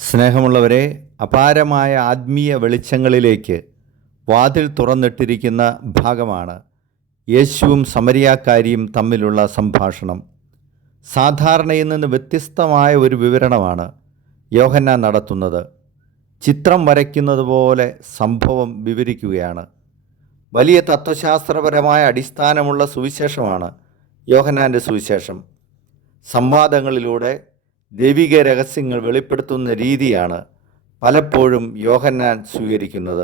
സ്നേഹമുള്ളവരെ, അപാരമായ ആത്മീയ വെളിച്ചങ്ങളിലേക്ക് വാതിൽ തുറന്നിട്ടിരിക്കുന്ന ഭാഗമാണ് യേശുവും സമരിയാക്കാരിയും തമ്മിലുള്ള സംഭാഷണം. സാധാരണയിൽ നിന്ന് വ്യത്യസ്തമായ ഒരു വിവരണമാണ് യോഹന്നാൻ നടത്തുന്നത്. ചിത്രം വരയ്ക്കുന്നത് പോലെ സംഭവം വിവരിക്കുകയാണ്. വലിയ തത്വശാസ്ത്രപരമായ അടിസ്ഥാനമുള്ള സുവിശേഷമാണ് യോഹന്നാൻ്റെ സുവിശേഷം. സംവാദങ്ങളിലൂടെ ദൈവിക രഹസ്യങ്ങൾ വെളിപ്പെടുത്തുന്ന രീതിയാണ് പലപ്പോഴും യോഹന്നാൻ സ്വീകരിക്കുന്നത്.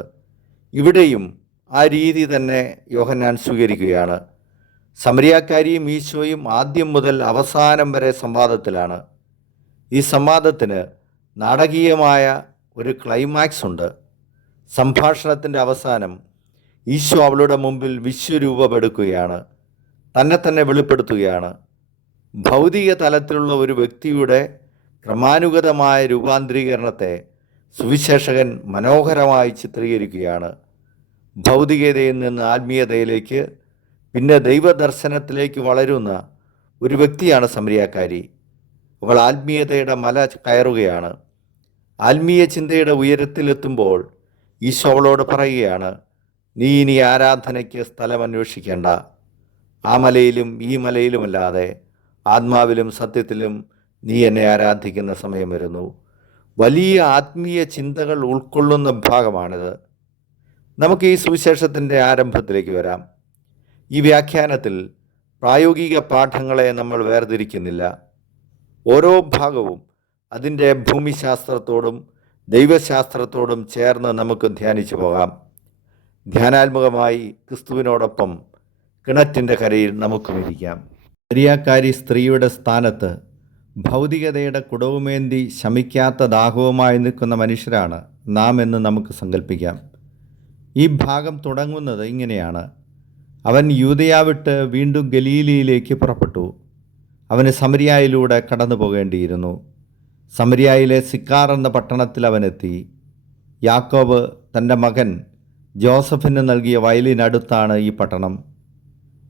ഇവിടെയും ആ രീതി തന്നെ യോഹന്നാൻ സ്വീകരിക്കുകയാണ്. സമരിയാക്കാരിയും ഈശോയും ആദ്യം മുതൽ അവസാനം വരെ സംവാദത്തിലാണ്. ഈ സംവാദത്തിന് നാടകീയമായ ഒരു ക്ലൈമാക്സ് ഉണ്ട്. സംഭാഷണത്തിൻ്റെ അവസാനം ഈശോ അവളുടെ മുമ്പിൽ വിശ്വരൂപമെടുക്കുകയാണ്, തന്നെ വെളിപ്പെടുത്തുകയാണ്. ഭൗതിക തലത്തിലുള്ള ഒരു വ്യക്തിയുടെ ക്രമാനുഗതമായ രൂപാന്തരീകരണത്തെ സുവിശേഷകൻ മനോഹരമായി ചിത്രീകരിക്കുകയാണ്. ഭൗതികതയിൽ നിന്ന് ആത്മീയതയിലേക്ക്, പിന്നെ ദൈവദർശനത്തിലേക്ക് വളരുന്ന ഒരു വ്യക്തിയാണ് സമരിയാക്കാരി. അവൾ ആത്മീയതയുടെ മല കയറുകയാണ്. ആത്മീയ ചിന്തയുടെ ഉയരത്തിലെത്തുമ്പോൾ ഈശോ അവളോട് പറയുകയാണ്, നീ ഇനി ആരാധനയ്ക്ക് സ്ഥലം അന്വേഷിക്കേണ്ട. ആ മലയിലും ഈ മലയിലുമല്ലാതെ ആത്മാവിലും സത്യത്തിലും നീ എന്നെ ആരാധിക്കുന്ന സമയം വരുന്നു. വലിയ ആത്മീയ ചിന്തകൾ ഉൾക്കൊള്ളുന്ന ഭാഗമാണിത്. നമുക്ക് ഈ സുവിശേഷത്തിൻ്റെ ആരംഭത്തിലേക്ക് വരാം. ഈ വ്യാഖ്യാനത്തിൽ പ്രായോഗിക പാഠങ്ങളെ നമ്മൾ വേർതിരിക്കുന്നില്ല. ഓരോ ഭാഗവും അതിൻ്റെ ഭൂമിശാസ്ത്രത്തോടും ദൈവശാസ്ത്രത്തോടും ചേർന്ന് നമുക്ക് ധ്യാനിച്ചു പോകാം. ധ്യാനാത്മകമായി ക്രിസ്തുവിനോടൊപ്പം കിണറ്റിൻ്റെ കരയിൽ നമുക്കും ഇരിക്കാം. സമരിയാക്കാരി സ്ത്രീയുടെ സ്ഥാനത്ത് ഭൗതികതയുടെ കുടവുമേന്തി ശമിക്കാത്ത ദാഹവുമായി നിൽക്കുന്ന മനുഷ്യരാണ് നാം എന്ന് നമുക്ക് സങ്കല്പിക്കാം. ഈ ഭാഗം തുടങ്ങുന്നത് ഇങ്ങനെയാണ്: അവൻ യൂദയ വിട്ട് വീണ്ടും ഗലീലയിലേക്ക് പുറപ്പെട്ടു. അവന് സമരിയായിലൂടെ കടന്നു പോകേണ്ടിയിരുന്നു. സമരിയായിലെ സിക്കാർ എന്ന പട്ടണത്തിൽ അവനെത്തി. യാക്കോബ് തൻ്റെ മകൻ ജോസഫിന് നൽകിയ വയലിനടുത്താണ് ഈ പട്ടണം.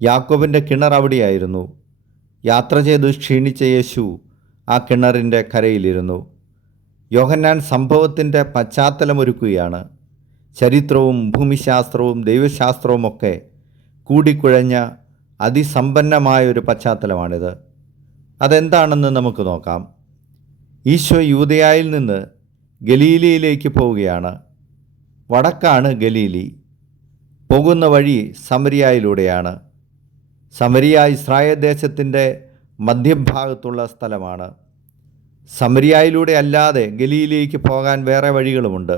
യാക്കോബിൻ്റെ കിണർ അവിടെയായിരുന്നു. യാത്ര ചെയ്ത് ക്ഷീണിച്ച യേശു ആ കിണറിൻ്റെ കരയിലിരുന്നു. യോഹന്നാൻ സംഭവത്തിൻ്റെ പശ്ചാത്തലമൊരുക്കുകയാണ്. ചരിത്രവും ഭൂമിശാസ്ത്രവും ദൈവശാസ്ത്രവുമൊക്കെ കൂടിക്കുഴഞ്ഞ അതിസമ്പന്നമായൊരു പശ്ചാത്തലമാണിത്. അതെന്താണെന്ന് നമുക്ക് നോക്കാം. ഈശോ യൂദയായിൽ നിന്ന് ഗലീലയിലേക്ക് പോവുകയാണ്. വടക്കാണ് ഗലീലി. പോകുന്ന വഴി സമരിയായിലൂടെയാണ്. സമരിയ ഇസ്രായേൽ ദേശത്തിൻ്റെ മധ്യഭാഗത്തുള്ള സ്ഥലമാണ്. സമരിയായിലൂടെ അല്ലാതെ ഗലീലയിലേക്ക് പോകാൻ വേറെ വഴികളുമുണ്ട്.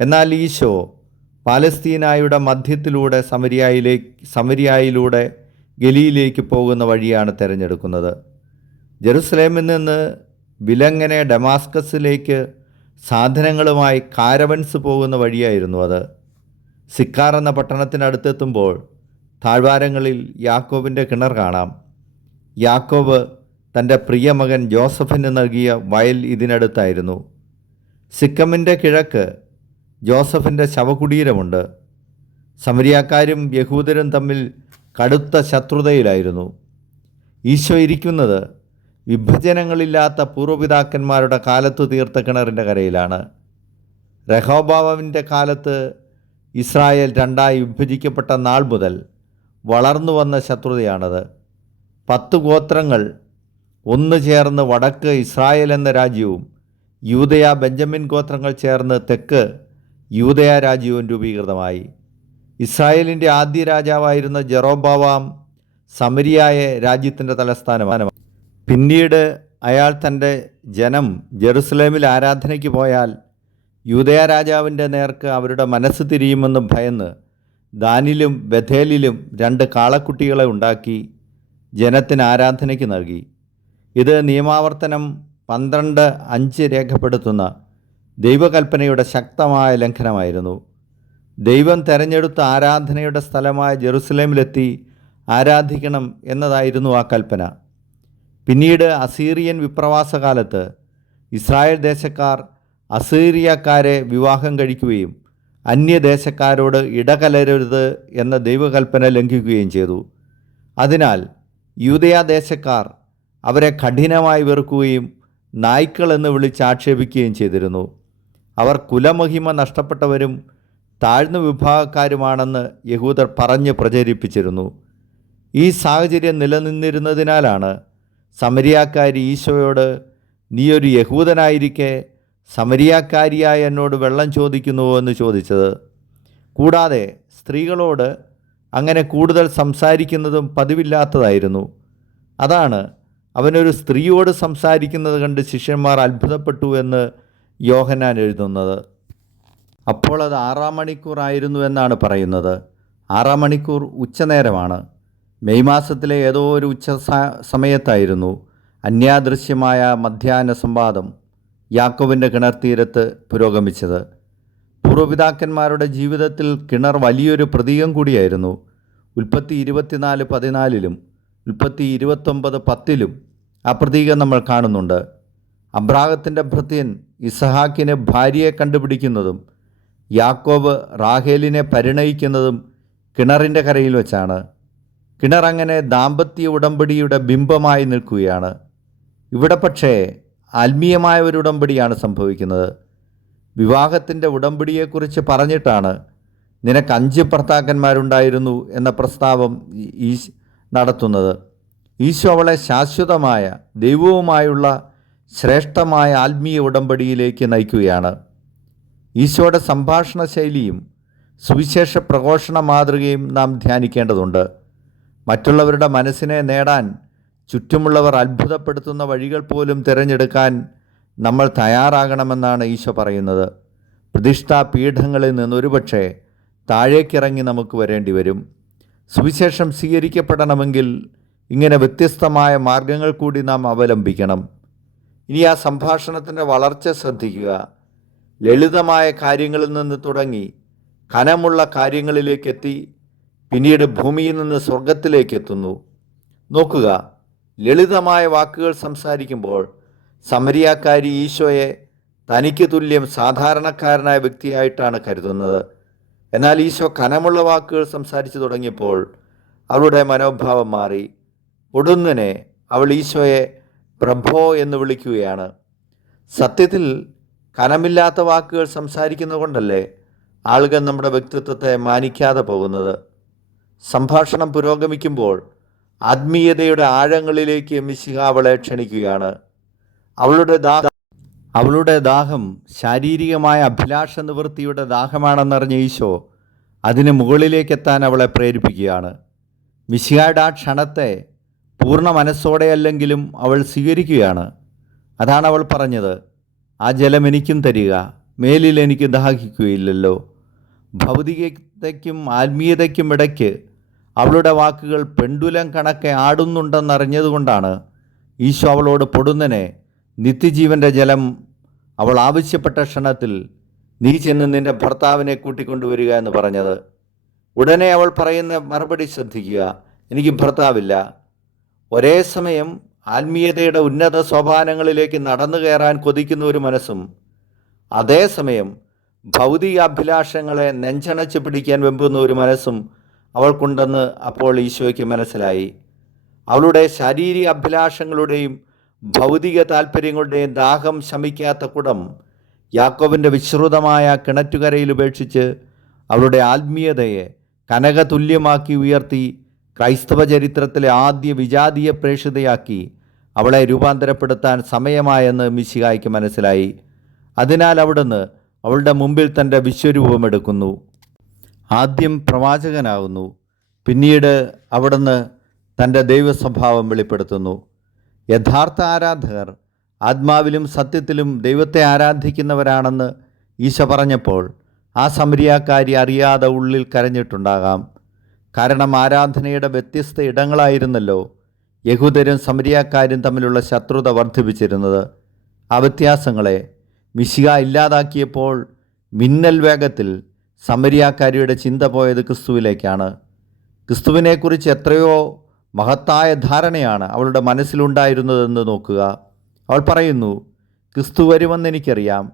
എന്നാൽ ഈശോ പാലസ്തീനായുടെ മധ്യത്തിലൂടെ സമരിയായിലൂടെ ഗലീലയിലേക്ക് പോകുന്ന വഴിയാണ് തിരഞ്ഞെടുക്കുന്നത്. ജെറുസലേമിൽ നിന്ന് വിലങ്ങനെ ഡമാസ്കസിലേക്ക് സാധനങ്ങളുമായി കാരവൻസ് പോകുന്ന വഴിയായിരുന്നു അത്. സിക്കാർ എന്ന പട്ടണത്തിനടുത്തെത്തുമ്പോൾ താഴ്വാരങ്ങളിൽ യാക്കോബിൻ്റെ കിണർ കാണാം. യാക്കോബ് തൻ്റെ പ്രിയ മകൻ ജോസഫിന് നൽകിയ വയൽ ഇതിനടുത്തായിരുന്നു. സിക്കമിൻ്റെ കിഴക്ക് ജോസഫിൻ്റെ ശവകുടീരമുണ്ട്. സമരിയാക്കാരും യഹൂദരും തമ്മിൽ കടുത്ത ശത്രുതയിലായിരുന്നു. ഈശോ ഇരിക്കുന്നത് വിഭജനങ്ങളില്ലാത്ത പൂർവ്വപിതാക്കന്മാരുടെ കാലത്ത് തീർത്ത കിണറിൻ്റെ കരയിലാണ്. റഹോബോവാമിൻ്റെ കാലത്ത് ഇസ്രായേൽ രണ്ടായി വിഭജിക്കപ്പെട്ട നാൾ മുതൽ വളർന്നു വന്ന ശത്രുതയാണത്. 10 ഗോത്രങ്ങൾ ഒന്ന് ചേർന്ന് വടക്ക് ഇസ്രായേൽ എന്ന രാജ്യവും യൂദയ ബെഞ്ചമിൻ ഗോത്രങ്ങൾ ചേർന്ന് തെക്ക് യൂദയ രാജ്യവും രൂപീകൃതമായി. ഇസ്രായേലിൻ്റെ ആദ്യ രാജാവായിരുന്ന ജെറോബോവാം സമരിയായെ രാജ്യത്തിൻ്റെ തലസ്ഥാനമാണ്. പിന്നീട് അയാൾ തൻ്റെ ജനം ജെറുസലേമിൽ ആരാധനയ്ക്ക് പോയാൽ യൂദയ രാജാവിൻ്റെ നേർക്ക് അവരുടെ മനസ്സ് തിരിയുമെന്ന് ഭയന്ന് ദാനിലും ബഥേലിലും 2 കാളക്കുട്ടികളെ ഉണ്ടാക്കി ജനത്തിന് ആരാധനയ്ക്ക് നൽകി. ഇത് നിയമാവർത്തനം 12:5 രേഖപ്പെടുത്തുന്ന ദൈവകൽപ്പനയുടെ ശക്തമായ ലംഘനമായിരുന്നു. ദൈവം തെരഞ്ഞെടുത്ത ആരാധനയുടെ സ്ഥലമായ ജെറുസലേമിലെത്തി ആരാധിക്കണം എന്നതായിരുന്നു ആ കൽപ്പന. പിന്നീട് അസീറിയൻ വിപ്രവാസകാലത്ത് ഇസ്രായേൽ ദേശക്കാർ അസീറിയക്കാരെ വിവാഹം കഴിക്കുകയും അന്യദേശക്കാരോട് ഇടകലരരുത് എന്ന ദൈവകൽപ്പന ലംഘിക്കുകയും ചെയ്തു. അതിനാൽ യൂദയ ദേശക്കാർ അവരെ കഠിനമായി വെറുക്കുകയും നായ്ക്കൾ എന്ന് വിളിച്ച് ആക്ഷേപിക്കുകയും ചെയ്തിരുന്നു. അവർ കുലമഹിമ നഷ്ടപ്പെട്ടവരും താഴ്ന്ന വിഭാഗക്കാരുമാണെന്ന് യഹൂദർ പറഞ്ഞ് പ്രചരിപ്പിച്ചിരുന്നു. ഈ സാഹചര്യം നിലനിന്നിരുന്നതിനാലാണ് സമരിയാക്കാരി ഈശോയോട്, നീ ഒരു യഹൂദനായിരിക്കെ സമരിയാക്കാരിയായ എന്നോട് വെള്ളം ചോദിക്കുന്നുവോ എന്ന് ചോദിച്ചത്. കൂടാതെ സ്ത്രീകളോട് അങ്ങനെ കൂടുതൽ സംസാരിക്കുന്നതും പതിവില്ലാത്തതായിരുന്നു. അതാണ് അവനൊരു സ്ത്രീയോട് സംസാരിക്കുന്നത് കണ്ട് ശിഷ്യന്മാർ അത്ഭുതപ്പെട്ടു എന്ന് യോഹന്നാൻ എഴുതുന്നത്. അപ്പോൾ അത് 6-ാം മണിക്കൂറായിരുന്നു എന്നാണ് പറയുന്നത്. 6-ാം മണിക്കൂർ ഉച്ചനേരമാണ്. മെയ് മാസത്തിലെ ഏതോ ഒരു സമയത്തായിരുന്നു അന്യാദൃശ്യമായ മധ്യാഹ്ന സംവാദം യാക്കോബിൻ്റെ കിണർ തീരത്ത് പുരോഗമിച്ചത്. പൂർവ്വപിതാക്കന്മാരുടെ ജീവിതത്തിൽ കിണർ വലിയൊരു പ്രതീകം കൂടിയായിരുന്നു. ഉൽപ്പത്തി 24:14 ഉൽപ്പത്തി 29:10 ആ പ്രതീകം നമ്മൾ കാണുന്നുണ്ട്. അബ്രാഹത്തിൻ്റെ ഭൃത്യൻ ഇസഹാക്കിന് ഭാര്യയെ കണ്ടുപിടിക്കുന്നതും യാക്കോബ് റാഹേലിനെ പരിണയിക്കുന്നതും കിണറിൻ്റെ കരയിൽ വെച്ചാണ്. കിണർ അങ്ങനെ ദാമ്പത്യ ഉടമ്പടിയുടെ ബിംബമായി നിൽക്കുകയാണ്. ഇവിടെ പക്ഷേ ആത്മീയമായ ഒരു ഉടമ്പടിയാണ് സംഭവിക്കുന്നത്. വിവാഹത്തിൻ്റെ ഉടമ്പടിയെക്കുറിച്ച് പറഞ്ഞിട്ടാണ് നിനക്ക് 5 ഭർത്താക്കന്മാരുണ്ടായിരുന്നു എന്ന പ്രസ്താവം നടത്തുന്നത്. ഈശോ അവളെ ശാശ്വതമായ ദൈവവുമായുള്ള ശ്രേഷ്ഠമായ ആത്മീയ ഉടമ്പടിയിലേക്ക് നയിക്കുകയാണ്. ഈശോയുടെ സംഭാഷണ ശൈലിയും സുവിശേഷ പ്രഘോഷണ മാതൃകയും നാം ധ്യാനിക്കേണ്ടതുണ്ട്. മറ്റുള്ളവരുടെ മനസ്സിനെ നേടാൻ ചുറ്റുമുള്ളവർ അത്ഭുതപ്പെടുത്തുന്ന വഴികൾ പോലും തിരഞ്ഞെടുക്കാൻ നമ്മൾ തയ്യാറാകണമെന്നാണ് ഈശോ പറയുന്നത്. പ്രതിഷ്ഠാ പീഠങ്ങളിൽ നിന്ന് ഒരുപക്ഷെ താഴേക്കിറങ്ങി നമുക്ക് വരേണ്ടി വരും. സുവിശേഷം സ്വീകരിക്കപ്പെടണമെങ്കിൽ ഇങ്ങനെ വ്യത്യസ്തമായ മാർഗങ്ങൾ കൂടി നാം അവലംബിക്കണം. ഇനി ആ സംഭാഷണത്തിൻ്റെ വളർച്ച ശ്രദ്ധിക്കുക. ലളിതമായ കാര്യങ്ങളിൽ നിന്ന് തുടങ്ങി കനമുള്ള കാര്യങ്ങളിലേക്കെത്തി പിന്നീട് ഭൂമിയിൽ നിന്ന് സ്വർഗത്തിലേക്ക് എത്തുന്നു. നോക്കുക, ലളിതമായ വാക്കുകൾ സംസാരിക്കുമ്പോൾ സമരിയാക്കാരി ഈശോയെ തനിക്ക് തുല്യം സാധാരണക്കാരനായ വ്യക്തിയായിട്ടാണ് കരുതുന്നത്. എന്നാൽ ഈശോ കനമുള്ള വാക്കുകൾ സംസാരിച്ചു തുടങ്ങിയപ്പോൾ അവളുടെ മനോഭാവം മാറി. പൊടുന്നനെ അവൾ ഈശോയെ പ്രഭോ എന്ന് വിളിക്കുകയാണ്. സത്യത്തിൽ കനമില്ലാത്ത വാക്കുകൾ സംസാരിക്കുന്നത് കൊണ്ടല്ലേ ആളുകൾ നമ്മുടെ വ്യക്തിത്വത്തെ മാനിക്കാതെ പോകുന്നത്. സംഭാഷണം പുരോഗമിക്കുമ്പോൾ ആത്മീയതയുടെ ആഴങ്ങളിലേക്ക് മിശിഹ അവളെ ക്ഷണിക്കുകയാണ്. അവളുടെ ദാഹം ശാരീരികമായ അഭിലാഷ നിവൃത്തിയുടെ ദാഹമാണെന്നറിഞ്ഞ ഈശോ അതിന് മുകളിലേക്കെത്താൻ അവളെ പ്രേരിപ്പിക്കുകയാണ്. മിശിഹായുടെ ആ ക്ഷണത്തെ പൂർണ്ണ മനസ്സോടെയല്ലെങ്കിലും അവൾ സ്വീകരിക്കുകയാണ്. അതാണ് അവൾ പറഞ്ഞത്, ആ ജലം എനിക്കും തരിക, മേലിൽ എനിക്ക് ദാഹിക്കുകയില്ലല്ലോ. ഭൗതികതയ്ക്കും ആത്മീയതയ്ക്കും ഇടയ്ക്ക് അവളുടെ വാക്കുകൾ പെണ്ടുലം കണക്കെ ആടുന്നുണ്ടെന്നറിഞ്ഞതുകൊണ്ടാണ് ഈശോ അവളോട് പൊടുന്നനെ നിത്യജീവൻ്റെ ജലം അവൾ ആവശ്യപ്പെട്ട ക്ഷണത്തിൽ നീ ചെന്ന് നിൻ്റെ ഭർത്താവിനെ കൂട്ടിക്കൊണ്ടുവരിക എന്ന് പറഞ്ഞത്. ഉടനെ അവൾ പറയുന്ന മറുപടി ശ്രദ്ധിക്കുക, എനിക്ക് ഭർത്താവില്ല. ഒരേ സമയം ആത്മീയതയുടെ ഉന്നത സോപാനങ്ങളിലേക്ക് നടന്നു കയറാൻ കൊതിക്കുന്ന ഒരു മനസ്സും അതേസമയം ഭൗതിക അഭിലാഷങ്ങളെ നെഞ്ചണച്ച് പിടിക്കാൻ വെമ്പുന്ന ഒരു മനസ്സും അവൾക്കുണ്ടെന്ന് അപ്പോൾ ഈശോയ്ക്ക് മനസ്സിലായി. അവളുടെ ശാരീരിക അഭിലാഷങ്ങളുടെയും ഭൗതിക താല്പര്യങ്ങളുടെയും ദാഹം ശമിക്കാത്ത കുടം യാക്കോബിൻ്റെ വിശ്രുതമായ കിണറ്റുകരയിൽ ഉപേക്ഷിച്ച് അവളുടെ ആത്മീയതയെ കനകതുല്യമാക്കി ഉയർത്തി ക്രൈസ്തവ ചരിത്രത്തിലെ ആദ്യ വിജാതീയ പ്രേക്ഷിതയാക്കി അവളെ രൂപാന്തരപ്പെടുത്താൻ സമയമായെന്ന് മിശിഹായ്ക്ക് മനസ്സിലായി. അതിനാൽ അവിടുന്ന് അവളുടെ മുമ്പിൽ തൻ്റെ വിശ്വരൂപമെടുക്കുന്നു. ആദ്യം പ്രവാചകനാകുന്നു, പിന്നീട് അവിടുന്ന് തൻ്റെ ദൈവസ്വഭാവം വെളിപ്പെടുത്തുന്നു. യഥാർത്ഥ ആരാധകർ ആത്മാവിലും സത്യത്തിലും ദൈവത്തെ ആരാധിക്കുന്നവരാണെന്ന് ഈശോ പറഞ്ഞപ്പോൾ ആ സമരിയാക്കാരി അറിയാതെ ഉള്ളിൽ കരഞ്ഞിട്ടുണ്ടാകാം. കാരണം ആരാധനയുടെ വ്യത്യസ്ത ഇടങ്ങളായിരുന്നല്ലോ യഹൂദരും സമരിയാക്കാരും തമ്മിലുള്ള ശത്രുത വർദ്ധിപ്പിച്ചിരുന്നത്. ആ വ്യത്യാസങ്ങളെ മിശിഹ ഇല്ലാതാക്കിയപ്പോൾ മിന്നൽ വേഗത്തിൽ സമരിയാക്കാരിയുടെ ചിന്ത പോയത് ക്രിസ്തുവിലേക്കാണ്. ക്രിസ്തുവിനെക്കുറിച്ച് എത്രയോ മഹത്തായ ധാരണയാണ് അവളുടെ മനസ്സിലുണ്ടായിരുന്നതെന്ന് നോക്കുക. അവൾ പറയുന്നു, ക്രിസ്തു വരുമെന്ന് എനിക്കറിയാം,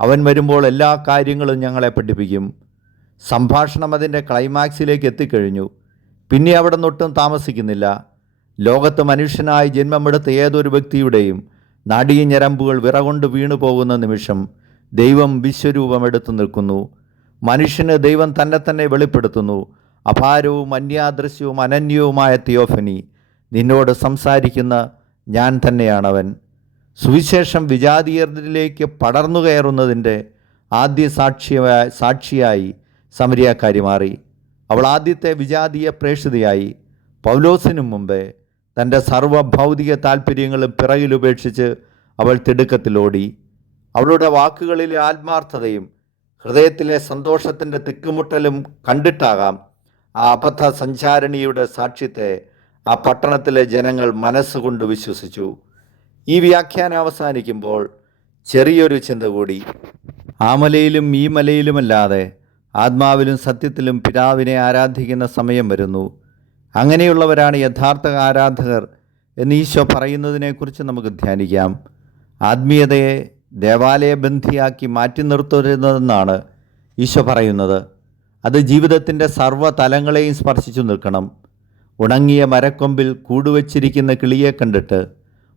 അവൻ വരുമ്പോൾ എല്ലാ കാര്യങ്ങളും ഞങ്ങളെ പഠിപ്പിക്കും. സംഭാഷണം അതിൻ്റെ ക്ലൈമാക്സിലേക്ക് എത്തിക്കഴിഞ്ഞു. പിന്നെ അവിടെ നിന്നൊട്ടും താമസിക്കുന്നില്ല. ലോകത്ത് മനുഷ്യനായി ജന്മമെടുത്ത ഏതൊരു വ്യക്തിയുടെയും നാഡീഞരമ്പുകൾ വിറകൊണ്ട് വീണു പോകുന്ന നിമിഷം ദൈവം വിശ്വരൂപമെടുത്തു നിൽക്കുന്നു. മനുഷ്യന് ദൈവം തന്നെ തന്നെ വെളിപ്പെടുത്തുന്നു. അപാരവും അന്യാദൃശ്യവും അനന്യവുമായ തിയോഫനി, നിന്നോട് സംസാരിക്കുന്ന ഞാൻ തന്നെയാണവൻ. സുവിശേഷം വിജാതീയരിലേക്ക് പടർന്നു കയറുന്നതിൻ്റെ ആദ്യ സാക്ഷിയായി സമരിയാക്കാരി മാറി. അവൾ ആദ്യത്തെ വിജാതീയ പ്രേക്ഷിതയായി. പൗലോസിനു മുമ്പേ തൻ്റെ സർവ്വഭൗതിക താൽപ്പര്യങ്ങളും പിറകിലുപേക്ഷിച്ച് അവൾ തിടുക്കത്തിലോടി. അവളുടെ വാക്കുകളിലെ ആത്മാർത്ഥതയും ഹൃദയത്തിലെ സന്തോഷത്തിൻ്റെ തിക്കുമുട്ടലും കണ്ടിട്ടാകാം ആ അബദ്ധ സഞ്ചാരിണിയുടെ സാക്ഷ്യത്തെ ആ പട്ടണത്തിലെ ജനങ്ങൾ മനസ്സുകൊണ്ട് വിശ്വസിച്ചു. ഈ വ്യാഖ്യാനം അവസാനിക്കുമ്പോൾ ചെറിയൊരു ചിന്ത കൂടി. ആ മലയിലും ഈ മലയിലുമല്ലാതെ ആത്മാവിലും സത്യത്തിലും പിതാവിനെ ആരാധിക്കുന്ന സമയം വരുന്നു. അങ്ങനെയുള്ളവരാണ് യഥാർത്ഥ ആരാധകർ എന്ന് ഈശോ പറയുന്നതിനെക്കുറിച്ച് നമുക്ക് ധ്യാനിക്കാം. ആത്മീയതയെ ദേവാലയബന്ധിയാക്കി മാറ്റി നിർത്തരുതെന്നാണ് ഈശോ പറയുന്നത്. അത് ജീവിതത്തിൻ്റെ സർവ്വതലങ്ങളെയും സ്പർശിച്ചു നിൽക്കണം. ഉണങ്ങിയ മരക്കൊമ്പിൽ കൂടുവച്ചിരിക്കുന്ന കിളിയെ കണ്ടിട്ട്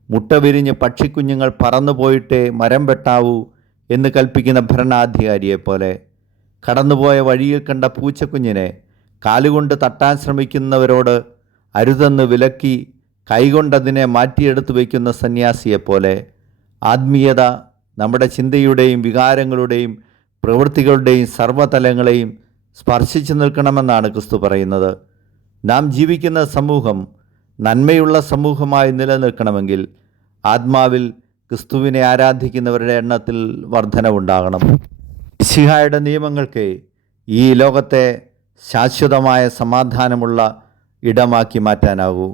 മുട്ട വിരിഞ്ഞ് പക്ഷിക്കുഞ്ഞുങ്ങൾ പറന്നു പോയിട്ടേ മരം വെട്ടാവൂ എന്ന് കൽപ്പിക്കുന്ന ഭരണാധികാരിയെപ്പോലെ, കടന്നുപോയ വഴിയിൽ കണ്ട പൂച്ചക്കുഞ്ഞിനെ കാലുകൊണ്ട് തട്ടാൻ ശ്രമിക്കുന്നവരോട് അരുതെന്ന് വിലക്കി കൈകൊണ്ടതിനെ മാറ്റിയെടുത്തു വയ്ക്കുന്ന സന്യാസിയെപ്പോലെ, ആത്മീയത നമ്മുടെ ചിന്തയുടെയും വികാരങ്ങളുടെയും പ്രവൃത്തികളുടെയും സർവ്വതലങ്ങളെയും സ്പർശിച്ചു നിൽക്കണമെന്നാണ് ക്രിസ്തു പറയുന്നത്. നാം ജീവിക്കുന്ന സമൂഹം നന്മയുള്ള സമൂഹമായി നിലനിൽക്കണമെങ്കിൽ ആത്മാവിൽ ക്രിസ്തുവിനെ ആരാധിക്കുന്നവരുടെ എണ്ണത്തിൽ വർധനവുണ്ടാകണം. മിശിഹായുടെ നിയമങ്ങൾക്ക് ഈ ലോകത്തെ ശാശ്വതമായ സമാധാനമുള്ള ഇടമാക്കി മാറ്റാനാകൂ.